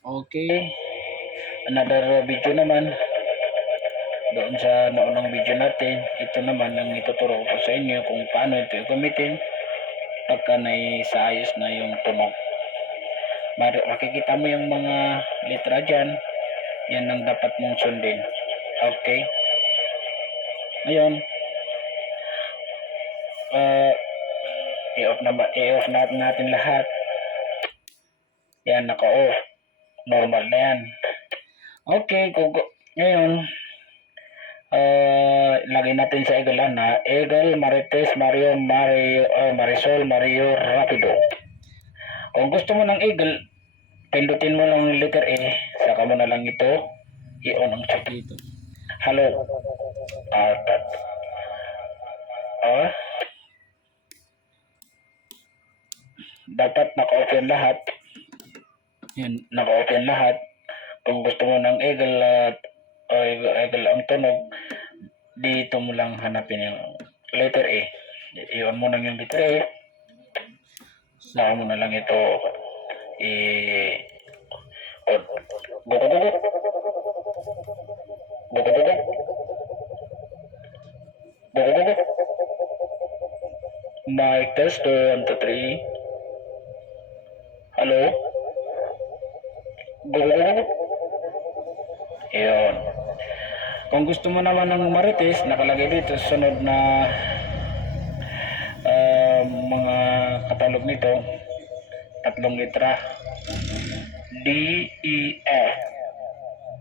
Okay, another video naman doon sa naunang video natin. Ito naman ang ituturo ko sa inyo kung paano ito gamitin pagka sa ayos na yung tunog. Makikita mo yung mga letra dyan, yan ang dapat mong sundin. Okay, ngayon i-off natin lahat. Yan, naka-off, normal na yan. Okay, ngayon lagay natin sa Eagle na Eagle, Marites, Marisol, Mario, Rapido. Kung gusto mo ng Eagle, pindutin mo lang yung letter E, saka mo na lang ito i-on ang check dito. Hello. Dapat naka-off yan lahat. Yan, naka-off yan lahat. Kung gusto mo ng Eagle Eagle ang tunog, dito mo lang hanapin yung letter E. I-on mo lang yung letter E. Saka mo na lang ito on. Mic test 1, 2, 3. Hello? Ayun. Kung gusto mo naman ng Marites, nakalagay dito sunod na mga katalog nito, 3 letra. D, E, F.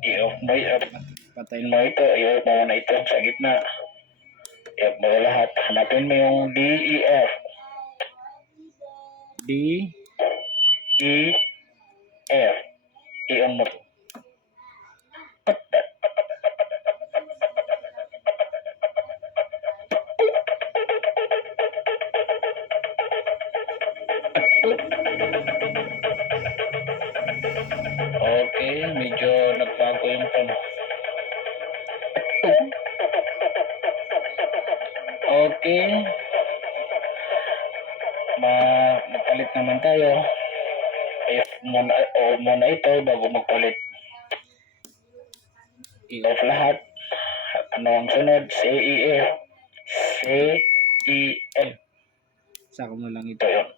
I-off mo ito. Patayin mo ito. I-off mo na ito sa gitna. I-off mo lahat. Hanapin mo yung D, E, F. D, E, F. I-on mo. Okay, medyo nagbago yung tono. Okay. Magpalit naman tayo. Off muna ito bago magpalit. I-off lahat. Ano ang sunod? C-E-F. C-E-F. Saka mo lang ito yun.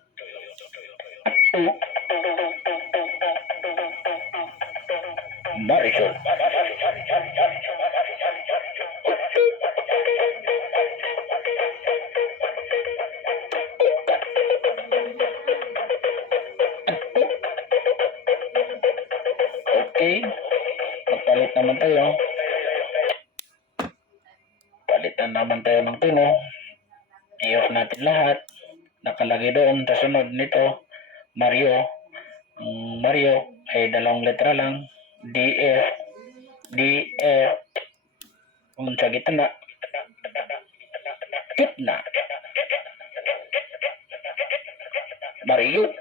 Marisol. Okay. Magpalit naman tayo. Palitan naman tayo ng tono. I-off natin lahat. Nakalagay doon sa sunod nito, Mario. Mario ay 2 letra lang. D-F. D-F. Kung sa gitna. Gitna. Mario.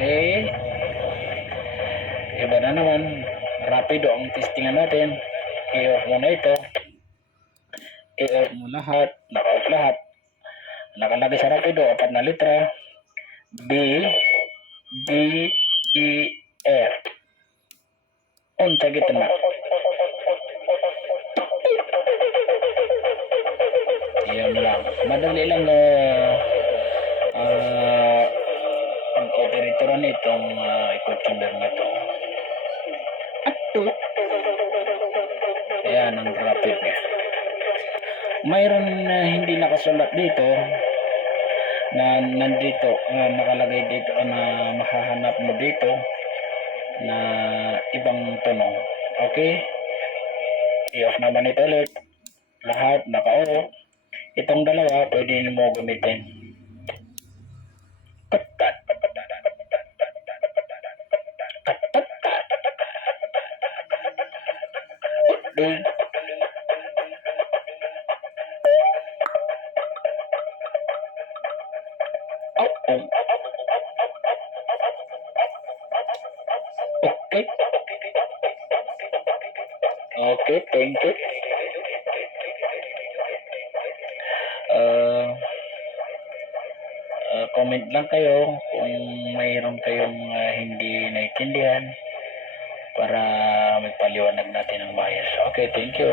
Okay. Iba na naman. Rapido ang testingan natin. I-off mo na ito. I-off mo lahat. Naka-off lahat. Nakalagay sa Rapido, 4 na letra. B, D, E, F. On sa gitna. Yan lang. Madali lang pag-operatoran itong echo chamber na ito. Ayan ang rapid niya. Mayroon na hindi nakasulat dito na nandito, nakalagay dito na mahahanap mo dito na ibang tono. Okay? I-off naman ito ulit. Lahat naka-off. Itong dalawa pwede mo gamitin. Okay? Okay, thank you. Ah, comment lang kayo kung mayroon kayong hindi naintindihan para magpaliwanag natin ng maayos. Okay, thank you.